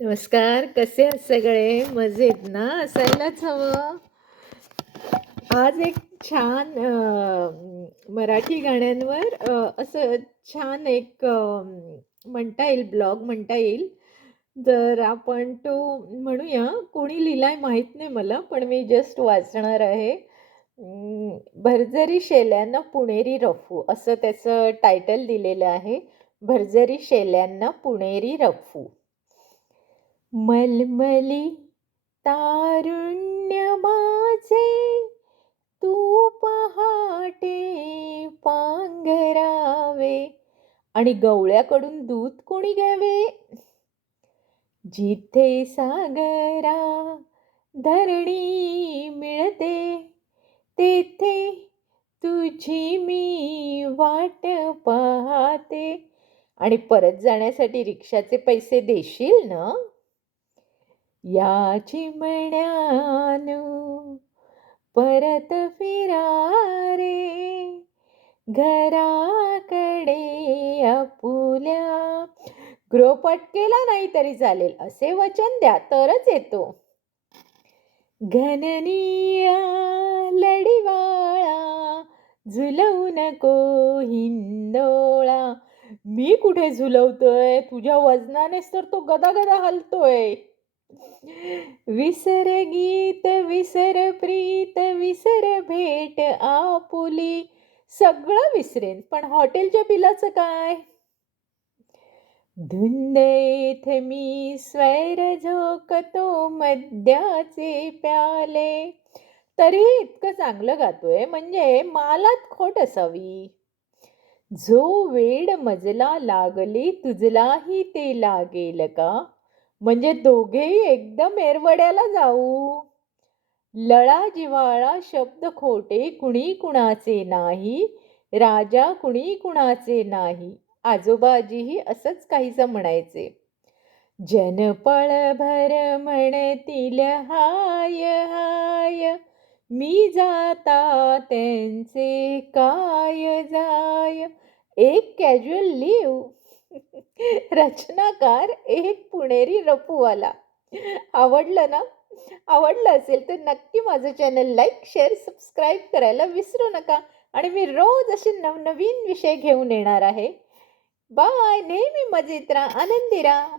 नमस्कार कसे आहात सगळे? मजेत ना? असायलाच हवं. आज एक छान मराठी गाण्यांवर असं छान एक म्हणता येईल ब्लॉग म्हणता येईल. तर आपण तो म्हणूया कोणी लिहिलाय माहीत नाही मला पण मी जस्ट वाचणार आहे. अं, भरजरी शेल्यांना पुणेरी रफू असं त्याचं टायटल दिलेलं आहे. भरजरी शेल्यांना पुणेरी रफू. मलमली तारुण्य माझे तू पहाटे पांघरावे. आणि गवळ्याकडून दूध कोणी घ्यावे? जिथे सागरा धरणी मिळते तेथे तुझी मी वाट पाहते. आणि परत जाण्यासाठी रिक्षाचे पैसे देशील ना? या चिमण्यानो परत फिरा रे घराकडे आपुल्या. ग्रोपट केला नाही तरी चालेल असे वचन द्या तरच येतो. घननीळा लढिवाळा झुलवू नको हिंदोळा. मी कुठे झुलवतोय? तुझ्या वजनानेच तर तो गदा गदा हलतोय. विसर गीत विसर प्रीत विसर भेट आपुली. सगळं विसरेन पण हॉटेलच्या बिलाचं काय? धुंद येथे मी स्वैर झोकतो मद्याचे प्याले. तरी इतकं चांगलं गातोय म्हणजे मालात खोट असावी. जो वेड मजला लागली तुझलाही ते लागेल का? म्हणजे दोघेही एकदम एरवड्याला जाऊ. लळा जिव्हाळा शब्द खोटे कुणी कुणाचे नाही राजा कुणी कुणाचे नाही आजोबाजीही असंच काहीसं म्हणायचे. जनपळ भर म्हणतील हाय हाय मी जाता त्यांचे काय जाय. एक कॅज्युअल लिव्ह रचनाकार एक पुणेरी रपूवाला आवडलं ना? आवडलं असेल तर नक्की माझं चॅनल लाईक शेअर सबस्क्राईब करायला विसरू नका. आणि मी रोज असे नवनवीन विषय घेऊन येणार आहे. बाय नेहमी मजेत राहा. आनंदी राहा.